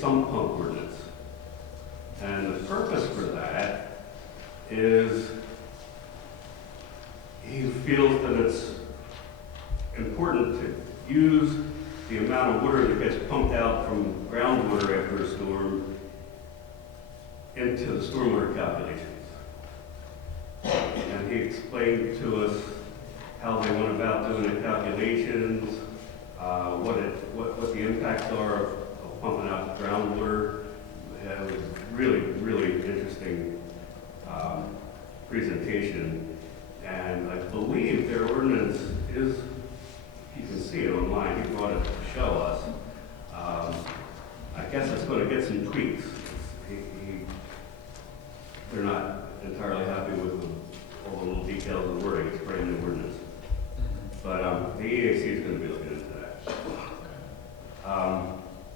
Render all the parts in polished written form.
sump pump ordinance. And the purpose for that is he feels that it's important to use the amount of water that gets pumped out from groundwater after a storm into the stormwater calculations. And he explained to us how they went about doing the calculations, what the impacts are of pumping out the groundwater. It was really interesting presentation. And I believe their ordinance is, you can see it online, he brought it to show us. I guess it's going to get some tweaks. They're not entirely happy with all the little details of the wording. It's a brand new ordinance. But the EAC is going to be looking into that.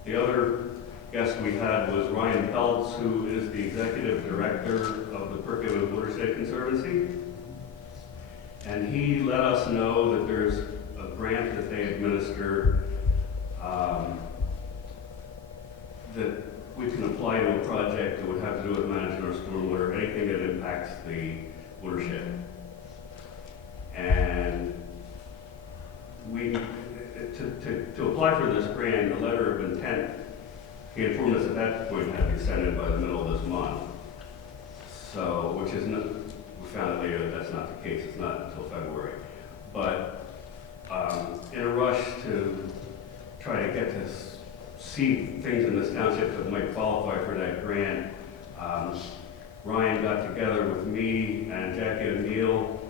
The other guest we had was Ryan Peltz, who is the executive director of the Perkins Watershed Conservancy. And he let us know that there's a grant that they administer that we can apply to a project that would have to do with managing our stormwater, anything that impacts the watershed. And we, to apply for this grant, the letter of intent, he informed us at that point had to be sent in by the middle of this month. So, which is not, we found out later that that's not the case, it's not until February. But in a rush to try to get to see things in this township that might qualify for that grant, Ryan got together with me and Jackie O'Neill,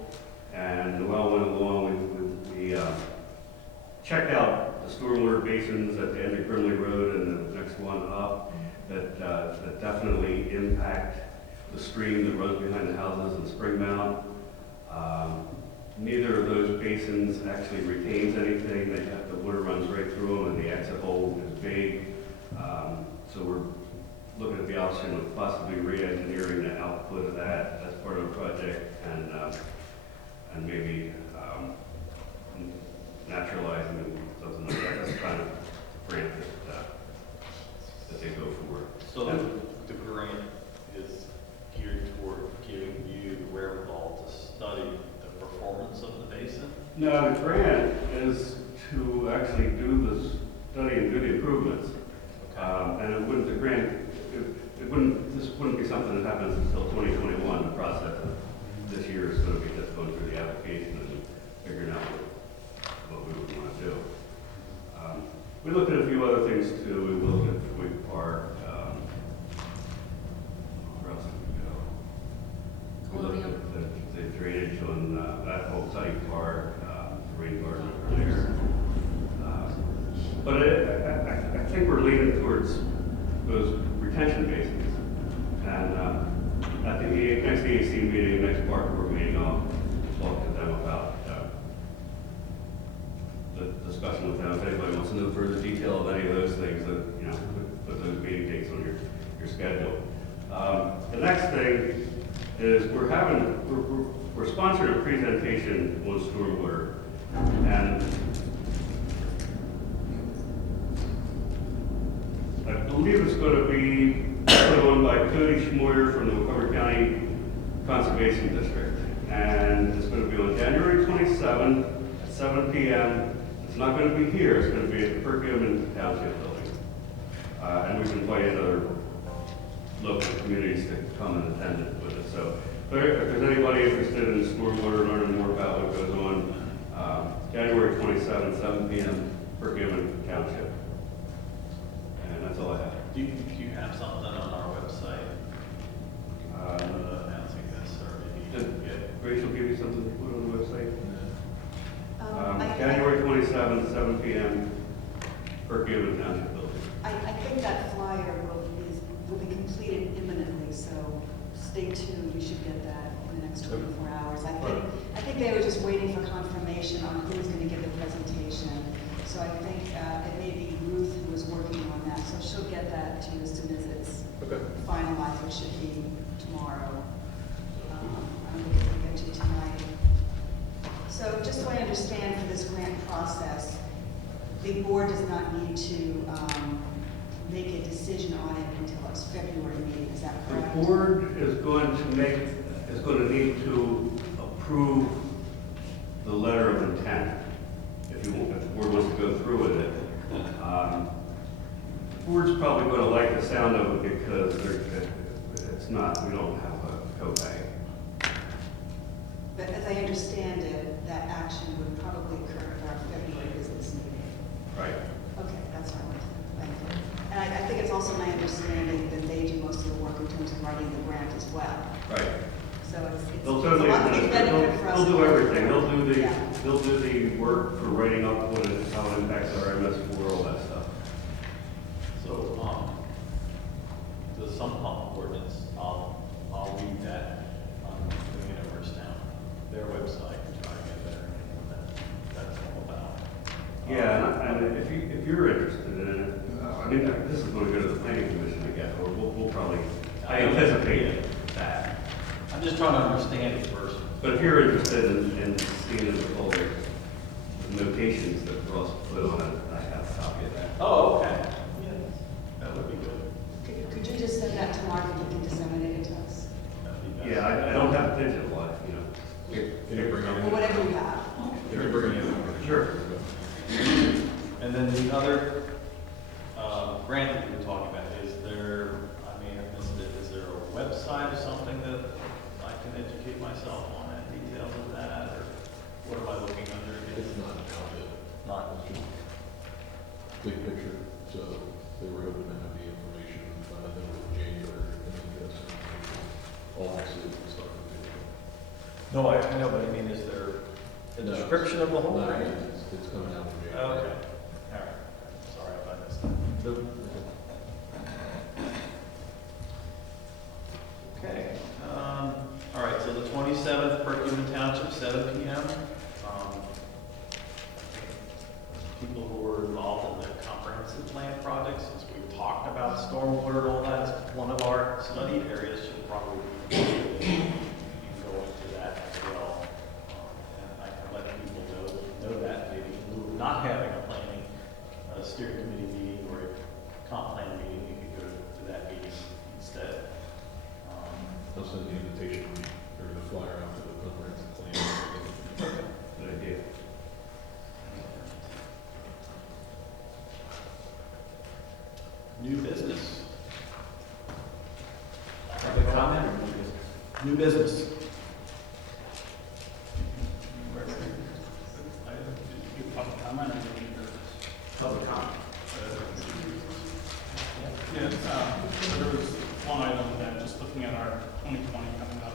and Noel went along. We checked out the stormwater basins at the end of Grimley Road and the next one up that definitely impact the stream that runs behind the houses in Spring Mount. Neither of those basins actually retains anything. The water runs right through them, and the exit hole is big. So we're looking at the option of possibly re-engineering the output of that as part of the project, and maybe naturalizing and something like that. That's kind of the grant that they go for. So the grant is geared toward giving you the wherewithal to study the performance of the basin? No, the grant is to actually do the study and do the improvements. And it wouldn't, the grant, this wouldn't be something that happens until 2021. The process of this year is going to be just going through the application and figuring out what we would want to do. We looked at a few other things too. We looked at Twig Park. Where else did we go? We looked at the drainage on that whole site park, the rain garden over there. But I think we're leaning towards those retention basins. And at the next EAC meeting, next park board meeting, I'll talk to them about the discussion with them. If anybody wants to know further detail of any of those things, that put those meeting dates on your schedule. The next thing is we're sponsoring a presentation on stormwater, and I believe it's going to be put on by Cody Schmoyer from the Montgomery County Conservation District, and it's going to be on January 27th at 7 p.m. It's not going to be here. It's going to be at the Perkins Township building, and we've invited other local communities to come and attend it with us. So if there's anybody interested in stormwater, learning more about what goes on, January 27th, 7 p.m., Perkins Township. And that's all I have. Do you have something on our website announcing this, or maybe Did Rachel give you something to put on the website? I January 27th, 7 p.m., Perkins Township building. I think that flyer will be completed imminently, so stay tuned. You should get that in the next 24 hours. I think they were just waiting for confirmation on who's going to give the presentation. So I think it may be Ruth who was working on that, so she'll get that to you as soon as it's finalized, which should be tomorrow. I'm going to get to tonight. So just so I understand for this grant process, the board does not need to make a decision until its February meeting, is that The correct? board is going to need to approve the letter of intent, if the board wants to go through with it. The board's probably going to like the sound of it because it's not, we don't have a copay. But as I understand it, that action would probably occur at our February business meeting. Right. Okay, that's what I wanted to thank you. And I think it's also my understanding that they do most of the work in terms of writing the grant as well. Right. So it's They'll a certainly, lot of big benefit for us. they'll do everything. Yeah. They'll do the work for writing up what it, how it impacts our MS4, all that stuff. So, the sump pump ordinance, I'll read that on the Universe Town, their website, and try to get better at what that's all about. Yeah, and if you're interested in it, I mean, this is going to go to the planning commission again, or we'll probably, I anticipate that. I'm just trying to understand it first. But if you're interested in seeing all the notations that Ross put on it, I have a copy of that. Oh, okay. Yeah, that would be good. Could you just send that to Mark and he can disseminate it to us? That'd be best. Yeah, I don't have digital, you know. Can you bring Or whatever you have. Can you bring it in? Sure. And then the other grant that you were talking about, is there, I may have missed it, is there a website or something that I can educate myself on and details of that, or what am I looking under? It's not Township, Not, it's just big picture, so they were hoping to have the information by the middle of January, and then get us information. All next week, we start with video. no, I know, but I mean, is there a No. description of the whole No, grant? it's coming out in Oh, January. okay, all right, sorry if I missed that. Nope. Okay, all right, so the 27th, Perkins Township, 7 PM. People who were involved in the comprehensive plan project, since we've talked about stormwater and all that, it's one of our study areas, should probably be go into that as well. And I can let people know that, maybe in lieu of not having a planning, steering committee meeting or a comp plan meeting, you could go to that meeting instead. I'll send the invitation or the flyer out to the comprehensive plan. Good idea. New business. Public comment or new business? New business. Public comment or any business? Public comment. Yeah, so there was one item that, just looking at our 2020 coming up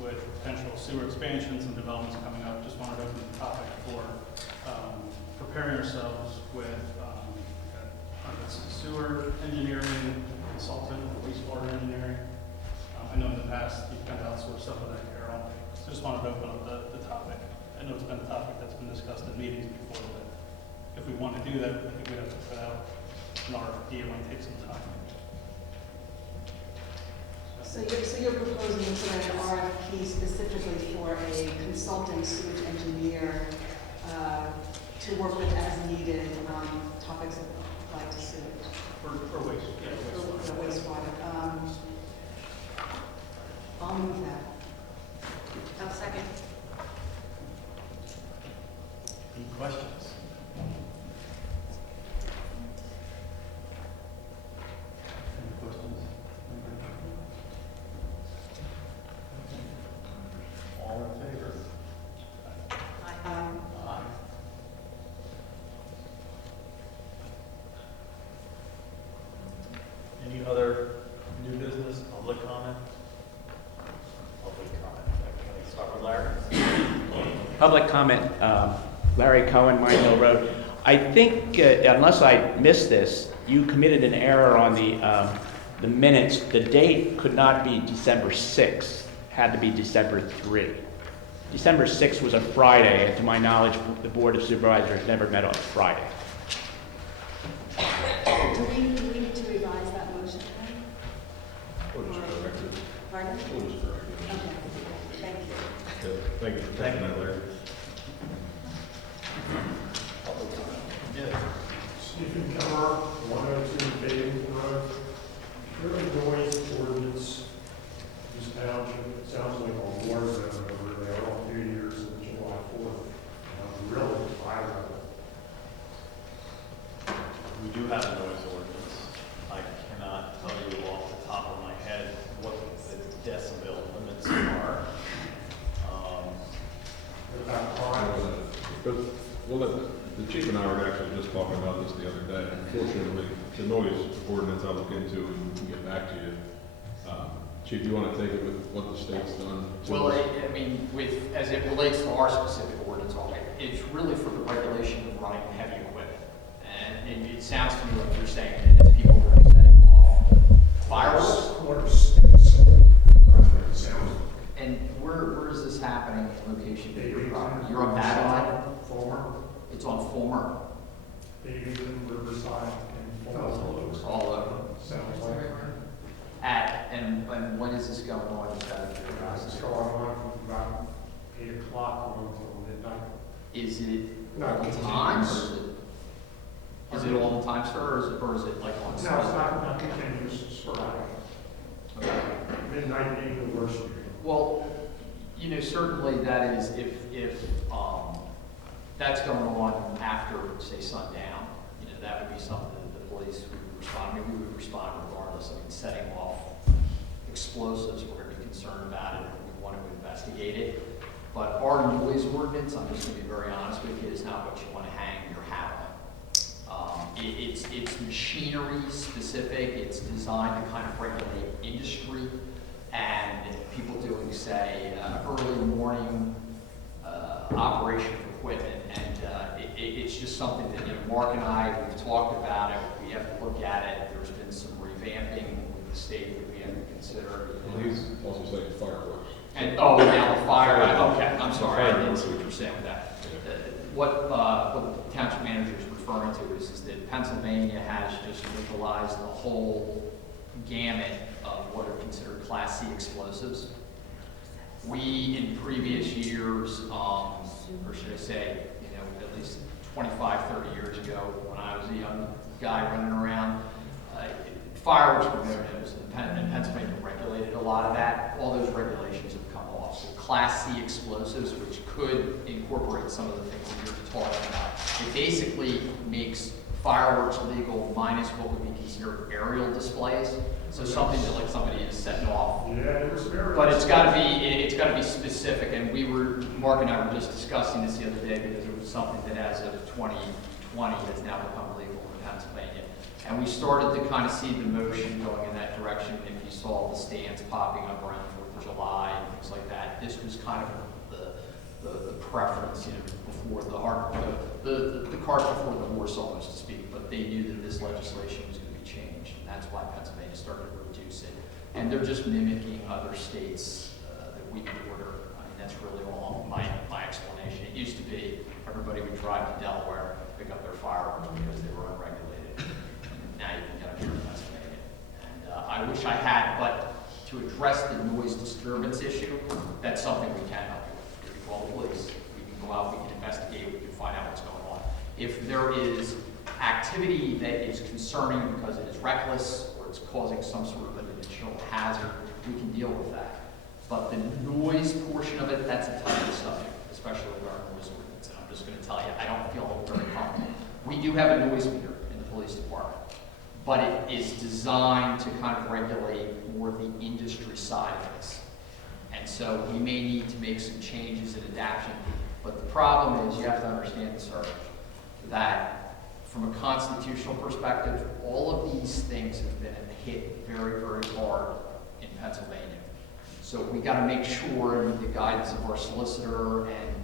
with potential sewer expansions and developments coming up, just wanted to open the topic for preparing ourselves with a sewer engineering consultant, wastewater engineering. I know in the past you've kind of outsourced some of that, Carol. So just wanted to open up the topic. I know it's been a topic that's been discussed in meetings before, but if we want to do that, I think we'd have to put out an RFP. It might take some time. So you're proposing to put an RFP specifically for a consulting sewage engineer to work with as needed on topics that apply to sewage, For waste, yeah, for wastewater. wastewater. I'll move that. I'll second. Any questions? Any questions? All in favor? Aye. Any other new business, public comment? Public comment. Can we start with Larry? Public comment, Larry Cohen, Mine Hill Road. I think, unless I missed this, you committed an error on the minutes. The date could not be December 6th, had to be December 3. December 6th was a Friday, and to my knowledge, the Board of Supervisors never met on Friday. Do we need to revise that motion then? We'll just correct it. Pardon? We'll just correct it. Okay, thank you. Okay, thank you for Thank checking you. that, Larry. Yeah. Stephen Keller, 102 Baden Road. We do have a noise ordinance. I cannot tell you off the top of my head what the decibel limits are. But, well, the chief and I were actually just talking about this the other day. Unfortunately, the noise ordinance I'll look into and we can get back to you. Chief, you want to take it with what the state's done? to Well, us? I mean, as it relates to our specific ordinance, it's really for the regulation of running heavy equipment. And it sounds to me like you're saying that it's people that are setting off fireworks. And where is this happening in location of your property? You're on Madeline? Former, It's on Fulmer, Davidson, Riverside, and Falls. all over. Sounds like. And when is this going on? Just out of It's curiosity? going on from about 8 o'clock until midnight. Is it Not all the continuous. time, is it all the time, sir, or is it like on No, it's Sunday? not continuous, it's sporadic. Okay. Midnight being the worst. Well, certainly that is, if that's going on after, say, sundown, that would be something that the police would respond. I mean, we would respond regardless. I mean, setting off explosives, we're going to be concerned about it, and we want to investigate it. But our noise ordinance, I'm just going to be very honest with you, is not what you want to hang your hat on. It's machinery specific. It's designed to kind of regulate industry and people doing, say, early morning operation of equipment. And it's just something that, Mark and I, we've talked about it. We have to look at it. There's been some revamping with the state that we have to consider. And he's also saying fireworks. And, now the fire, okay, I'm sorry, I didn't see what you're saying with that. What the township manager is referring to is that Pennsylvania has just legalized the whole gamut of what are considered Class C explosives. We, in previous years, or should I say, at least 25, 30 years ago, when I was a young guy running around, fireworks were no-nos, and Pennsylvania regulated a lot of that. All those regulations have come off. So Class C explosives, which could incorporate some of the things that you're talking about, it basically makes fireworks legal minus what would be considered aerial displays. So something that like somebody is setting off. Yeah, it was very. But it's got to be specific, and Mark and I were just discussing this the other day because it was something that as of 2020 has now become legal in Pennsylvania. And we started to kind of see the motion going in that direction. If you saw the stands popping up around the 4th of July and things like that, this was kind of the preference, before the cart before the horse, almost to speak. But they knew that this legislation was going to be changed, and that's why Pennsylvania started to reduce it. And they're just mimicking other states that we can order. I mean, that's really all my explanation. It used to be everybody would drive to Delaware, pick up their fireworks because they were unregulated. Now you can get them here in Pennsylvania. And I wish I had, but to address the noise disturbance issue, that's something we can help you with. We can call the police, we can go out, we can investigate, we can find out what's going on. If there is activity that is concerning because it is reckless or it's causing some sort of an additional hazard, we can deal with that. But the noise portion of it, that's a touchy subject, especially with our noise ordinance. And I'm just going to tell you, I don't feel very comfortable. We do have a noise meter in the police department, but it is designed to kind of regulate more the industry side of this. And so we may need to make some changes in adaptation. But the problem is, you have to understand, sir, that from a constitutional perspective, all of these things have been hit very, very hard in Pennsylvania. So we got to make sure, with the guidance of our solicitor and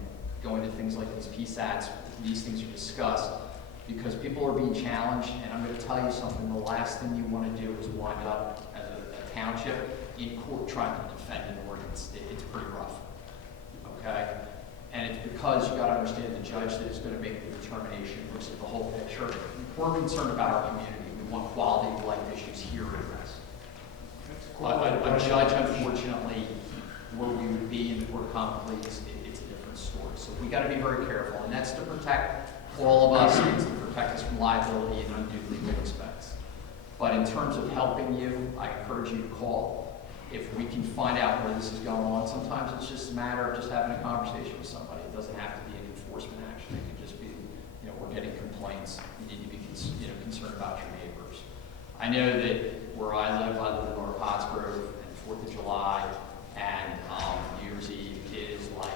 going to things like these PSATs, these things are discussed, because people are being challenged. And I'm going to tell you something, the last thing you want to do is wind up as a township in court trying to defend an ordinance. It's pretty rough, okay? And it's because you got to understand the judge that is going to make the determination looks at the whole picture. We're concerned about our community. We want quality of life issues here addressed. A judge, unfortunately, where we would be in the court of common pleas, it's a different story. So we got to be very careful, and that's to protect all of us. It's to protect us from liability and undue legal expense. But in terms of helping you, I encourage you to call. If we can find out where this is going on, sometimes it's just a matter of just having a conversation with somebody. It doesn't have to be an enforcement action. It can just be, we're getting complaints. You need to be, concerned I know that where I live in North Pottsgrove, and 4th of July, and New Year's Eve, it is like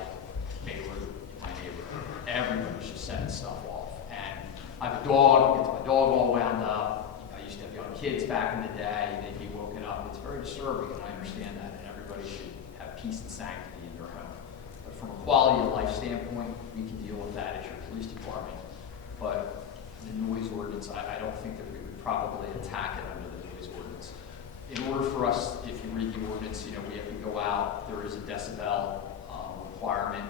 Beirut in my neighborhood. Everybody's just setting stuff off. And I have a dog, gets my dog all wound up. I used to have young kids back in the day, they'd be woken up. It's very disturbing, and I understand that, and everybody should have peace and sanctity in their home. But from a quality of life standpoint, we can deal with that at your police department. But the noise ordinance, I don't think that we would probably attack it under the noise ordinance. In order for us, if you read the ordinance, you know, we have to go out, there is a decibel requirement.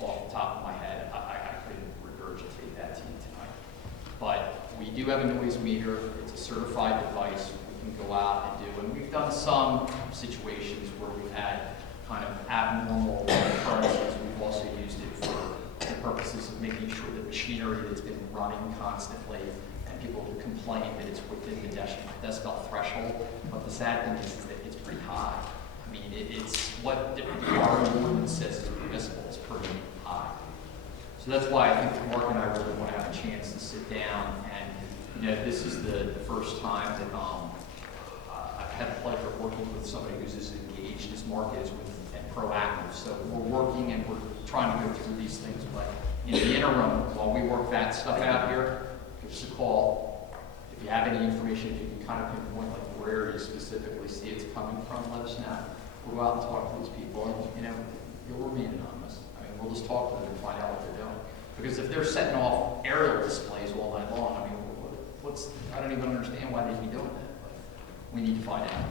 Off the top of my head, I couldn't regurgitate that to you tonight. But we do have a noise meter, it's a certified device, we can go out and do, and we've done some situations where we've had kind of abnormal occurrences. We've also used it for the purposes of making sure that machinery that's been running constantly, and people who complain that it's within the decibel threshold. But the sad thing is that it's pretty high. I mean, it's what our ordinance says is permissible, it's pretty high. So that's why I think that Mark and I really want to have a chance to sit down, and, you know, this is the first time that I've had the pleasure of working with somebody who's as engaged as Mark is with, and proactive. So we're working and we're trying to go through these things, but in the interim, while we work that stuff out here, give us a call. If you have any information, if you can kind of pinpoint like where you specifically see it's coming from, let us know. We'll go out and talk to these people, and, you know, you'll remain anonymous. I mean, we'll just talk to them and find out what they're doing. Because if they're setting off aerial displays all night long, I mean, I don't even understand why they'd be doing that, but we need to find out.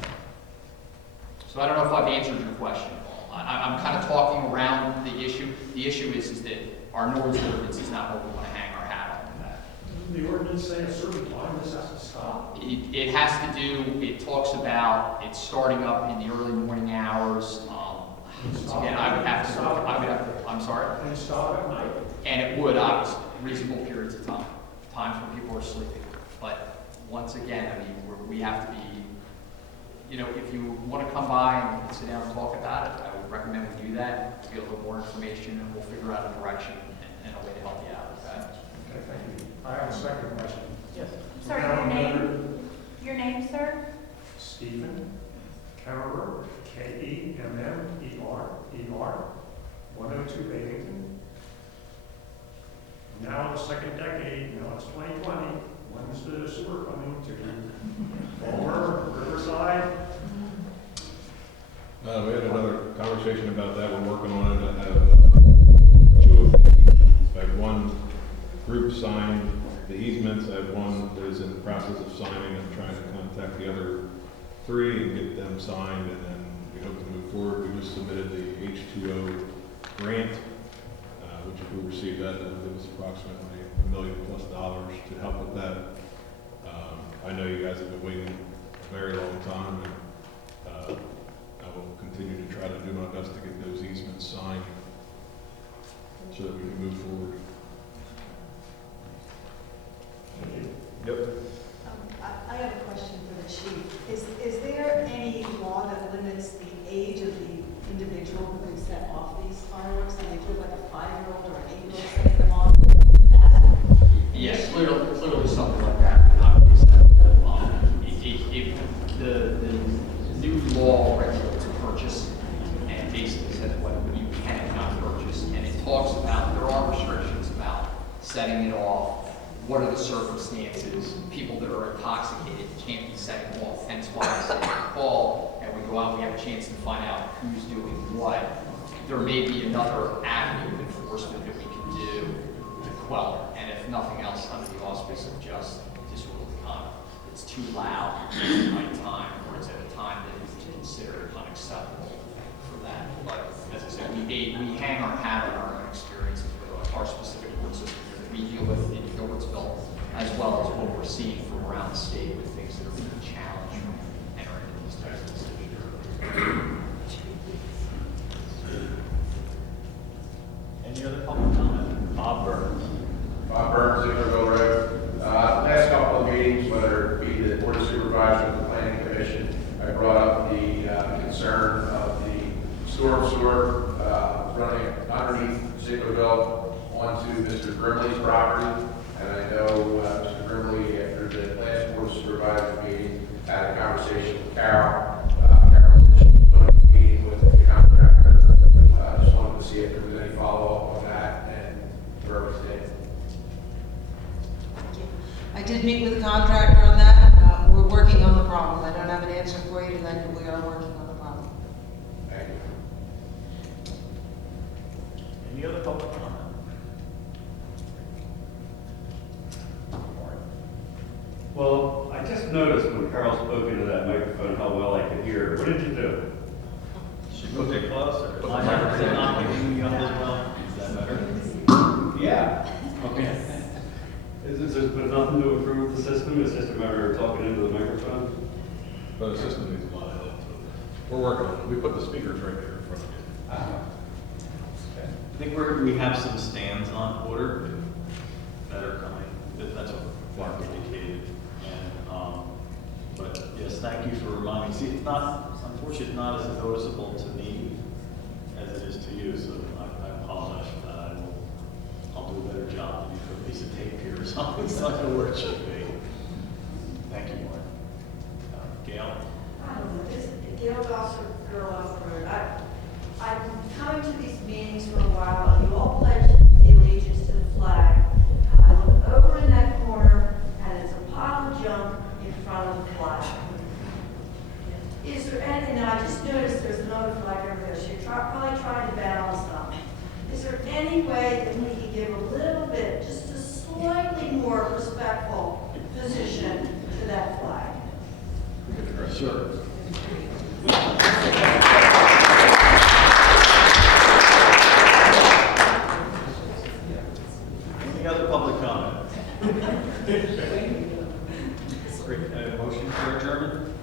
So I don't know if I've answered your question. I'm kind of talking around the issue. The issue is that our noise ordinance is not what we want to hang our hat on with that. Doesn't the ordinance say a certain time this has to stop? It has to do, it talks about it starting up in the early morning hours. Again, I would have to, I'm sorry? And stop at night? And it would, obviously, reasonable periods of time, times when people are sleeping. But once again, I mean, we have to be, you know, if you want to come by and sit down and talk about it, I would recommend we do that, get a little more information, and we'll figure out a direction and a way to help you out, okay? Okay, thank you. I have a second question. Yes. Sir, your name? Your name, sir? Stephen Kemmerer, Kemmerer, 102 Bennington. Now the second decade, now it's 2020. When's the sewer coming to Palmer, Riverside? We had another conversation about that. We're working on it. I have two of the, I have one group sign the easements. I have one that is in the process of signing. I'm trying to contact the other three and get them signed, and then we hope to move forward. We just submitted the H2O grant, which if we receive that, that would give us approximately $1 million+ to help with that. I know you guys have been waiting a very long time, and I will continue to try to do my best to get those easements signed so that we can move forward. Yep. I have a question for the chief. Is there any law that limits the age of the individual who can set off these fireworks? I mean, if you're like a 5-year-old or an 8-year-old setting them off? Yeah, clearly something like that would not be acceptable. If the new law regulates purchase and basically says what you can and cannot purchase, and it talks about, there are restrictions about setting it off, what are the circumstances, people that are intoxicated can't be setting off, hence why I say call, and we go out, we have a chance to find out who's doing what. There may be another avenue of enforcement that we can do to quell it, and if nothing else, under the auspice of just disorderly conduct. It's too loud at night time, or it's at a time that is considered unacceptable for that. But as I said, we hang our hat on our own experiences with our specific court system that we deal with in Gilbertsville, as well as what we're seeing from around the state with things that are being challenged from entering into these types of decisions. Any other public comment? Bob Burns. Bob Burns, Zieglerville Road. Last couple of meetings, whether it be the Board of Supervisors or the Planning Commission, I brought up the concern of the storm sewer running underneath Zieglerville onto Mr. Grimley's property. And I know Mr. Grimley, after the last Board of Supervisors meeting, had a conversation with Carol. Carol said she was going to be meeting with the contractor. Just wanted to see if there was any follow-up on that and where we stand. I did meet with the contractor on that. We're working on the problem. I don't have an answer for you tonight, but we are working on the problem. Thank you. Any other public comment? Well, I just noticed when Carol spoke into that microphone how well I could hear her. What did you do? Should we get closer? My microphone not picking me up as well. Is that better? Yeah. Okay. Is this but nothing to improve the system? It's just a matter of talking into the microphone? But the system needs a lot of help, so we're working on it. We put the speakers right there in front of you. I think we have some stands on order that are coming. That's what Mark indicated. And, but yes, thank you for reminding me. See, it's not, unfortunately, it's not as noticeable to me as it is to you, so I apologize for that. I'll do a better job. Maybe put a piece of tape here or something, so I know where it should be. Thank you, Mark. Gail? I don't know, this Gail Gosser, Girl off the Road. I've been coming to these meetings for a while, and you all pledge the allegiance to the flag. I look over in that corner, and it's a pile of junk in front of the flag. Is there any, and I just noticed there's another flag over there, so you're probably trying to balance them. Is there any way that we can give a little bit, just a slightly more respectful position to that flag? Sure. Any other public comment? Great, motion for adjournment?